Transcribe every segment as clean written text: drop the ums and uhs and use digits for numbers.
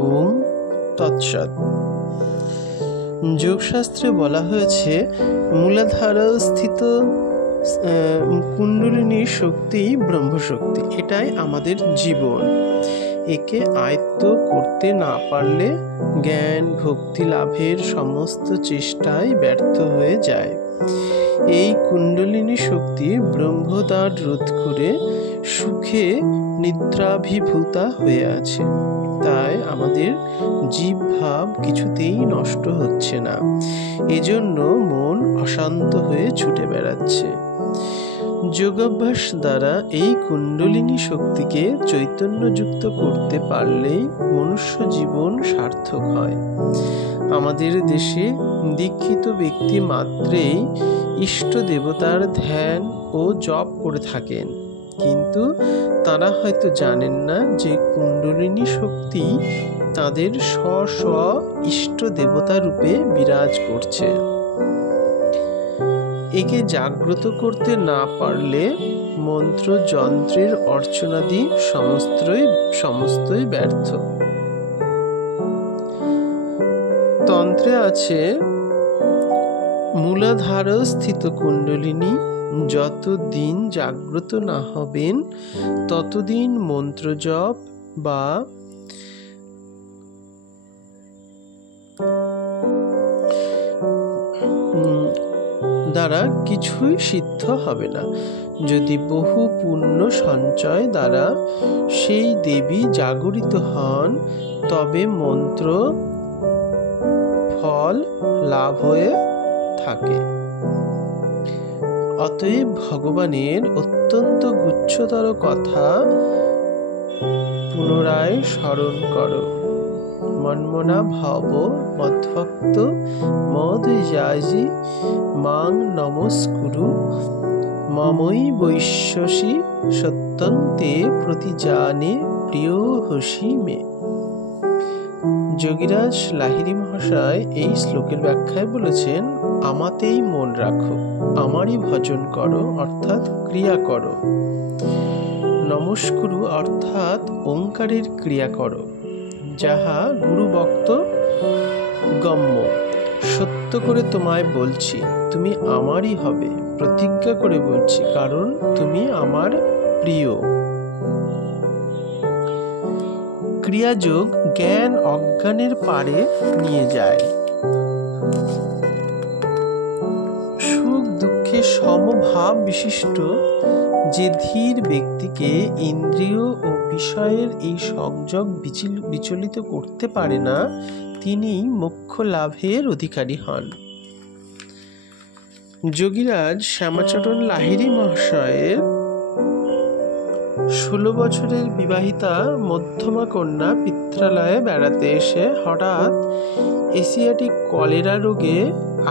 ওম তৎসৎ। যোগশাস্ত্রে বলা হয়েছে মূলাধারস্থিত কুণ্ডলিনীর শক্তি ব্রহ্মশক্তি, এটাই আমাদের জীবন। একে আয়ত্ত করতে না পারলে জ্ঞান ভক্তি লাভের সমস্ত চেষ্টাই ব্যর্থ হয়ে যায়। এই কুণ্ডলিনী শক্তি ব্রহ্মদ্বার রোধ করে সুখে নিদ্রাভিভূতা হয়ে আছে, তাই আমাদের জীব ভাব কিছুতেই নষ্ট হচ্ছে না। এজন্য মন অশান্ত হয়ে ছুটে বেড়াচ্ছে। যোগাভ্যাস দ্বারা এই কুণ্ডলিনী শক্তিকে চৈতন্যযুক্ত করতে পারলেই মনুষ্য জীবন সার্থক হয়। আমাদের দেশে দীক্ষিত ব্যক্তি মাত্রেই ইষ্ট দেবতার ধ্যান ও জপ করে থাকেন, কিন্তু তারা হয়তো জানেন না যে কুণ্ডলিনী শক্তি তাদের স্ব স্ব ইষ্ট দেবতা রূপে বিরাজ করছে। একে জাগ্রত করতে না পারলে মন্ত্র যন্ত্রের অর্চনাদি সমস্তই ব্যর্থ। তন্ত্রে আছে মূলাধারস্থিত কুণ্ডলিনী যতদিন জাগ্রত না হবেন ততদিন মন্ত্র জপ বা দ্বারা কিছুই সিদ্ধ হবে না। যদি বহু পুণ্য সঞ্চয় দ্বারা সেই দেবী জাগরিত হন তবে মন্ত্র ফল লাভ হয়ে থাকে। অতএব ভগবানের অত্যন্ত গুচ্ছতর কথা পুনরায় স্মরণ করো। মন্মনা ভব মদ্ভক্ত মদ্যাজি মাং নমস্কুরু মমৈ বৈশ্যসি সত্যং তে প্রতিজানে প্রিয় হসি মে। যোগীরাজ লাহিড়ী মহাশয় এই শ্লোকের ব্যাখ্যায় বলেছেন, আমাতেই মন রাখো, আমারই ভজন করো অর্থাৎ ক্রিয়া করো। নমস্কুরু অর্থাৎ ওঙ্কারের ক্রিয়া করো, যাহা গুরু ভক্ত গম্য। সত্য করে তোমায় বলছি, তুমি আমারই হবে, প্রতিজ্ঞা করে বলছি, কারণ তুমি আমার প্রিয়। ক্রিয়াযোগ জ্ঞান অজ্ঞানের পারে নিয়ে যায়। সুখ দুঃখে সমভাব বিশিষ্ট যে ধীর ব্যক্তিকে ইন্দ্রিয় ও বিষয়ের এই সংযোগ বিচলিত করতে পারে না, তিনি মোক্ষ লাভের অধিকারী হন। যোগীরাজ শ্যামাচরণ লাহিড়ী মহাশয়ের 16 বছরের বিবাহিতা মধ্যমা কন্যা পিত্রালয়ে বেড়াতে এসে হঠাৎ এশিয়াটিক কলেরা রোগে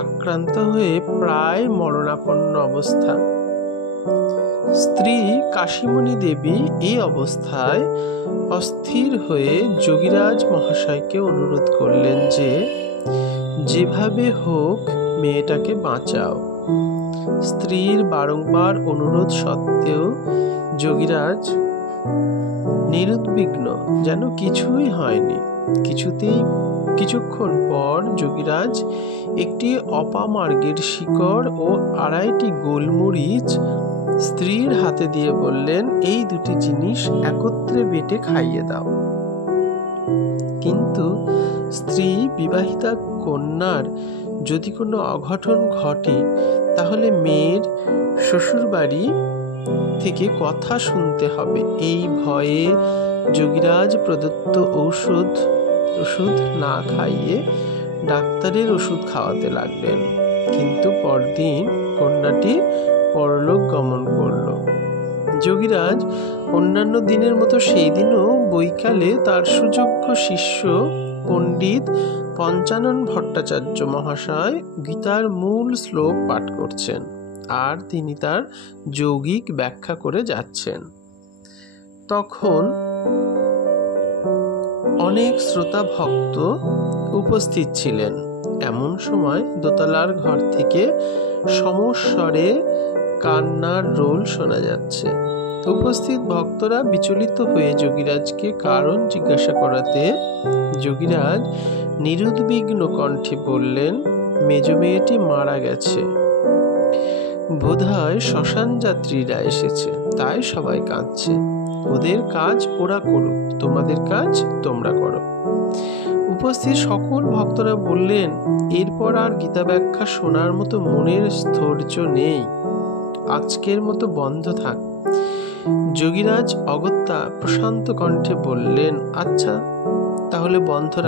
আক্রান্ত হয়ে প্রায় মরণাপন্ন অবস্থা। স্ত্রী কাশীমণি দেবী এই অবস্থায় অস্থির হয়ে যোগীরাজ মহাশয়কে অনুরোধ করলেন যে যেভাবে হোক মেয়েটাকে বাঁচাও। স্ত্রীর বারংবার অনুরোধ সত্ত্বেও যোগীরাজ নিরুদ্বিগ্ন, যেন কিছুই হয়নি। কিছুক্ষণ পর যোগীরাজ একটি অপামার্গের শিকড় ও 2.5টি গোলমরিচ স্ত্রীর হাতে দিয়ে বললেন, এই দুটি জিনিস একত্রে বেটে খাইয়ে দাও। কিন্তু স্ত্রী বিবাহিতা কন্যার যদি কোনো অঘটন ঘটে তাহলে মেয়ের শ্বশুরবাড়ি থেকে কথা শুনতে হবে। এই ভয়ে যোগীরাজ প্রদত্ত ওষুধ না খাইয়ে ডাক্তারের ওষুধ খাওয়াতে লাগলেন। কিন্তু পরদিন কন্যাটি পরলোক গমন করল। যোগীরাজ অন্যান্য দিনের মতো সেই দিনও বৈকালে তার সুযোগ্য শিষ্য পণ্ডিত পঞ্চানন ভট্টাচার্য মহাশয় গীতার মূল শ্লোক পাঠ করছেন, আর তিনি তার যৌগিক ব্যাখ্যা করে যাচ্ছেন। তখন অনেক শ্রোতা ভক্ত উপস্থিত ছিলেন। এমন সময় দোতলার ঘর থেকে সমস্বরে কান্নার রোল শোনা যাচ্ছে। উপস্থিত ভক্তরা বিচলিত হয়ে যোগীরাজকে কারণ জিজ্ঞাসা করাতে যোগীরাজ নিরুদ্বিগ্ন কণ্ঠে বললেন, মেজ মেয়েটি মারা গেছে, বোধহয় শ্মশান যাত্রীরা এসেছে, তাই সবাই কাঁদছে। ওদের কাজ ওরা করুক, তোমাদের কাজ তোমরা করো। উপস্থিত সকল ভক্তরা বললেন, এরপর আর গীতা ব্যাখ্যা শোনার মতো মনের স্থৈর্য নেই, আজকের মতো বন্ধ থাক। যোগীরাজ অগত্যা প্রশান্ত কণ্ঠে বললেন, আচ্ছা তাহলে বন্ধ রাখ।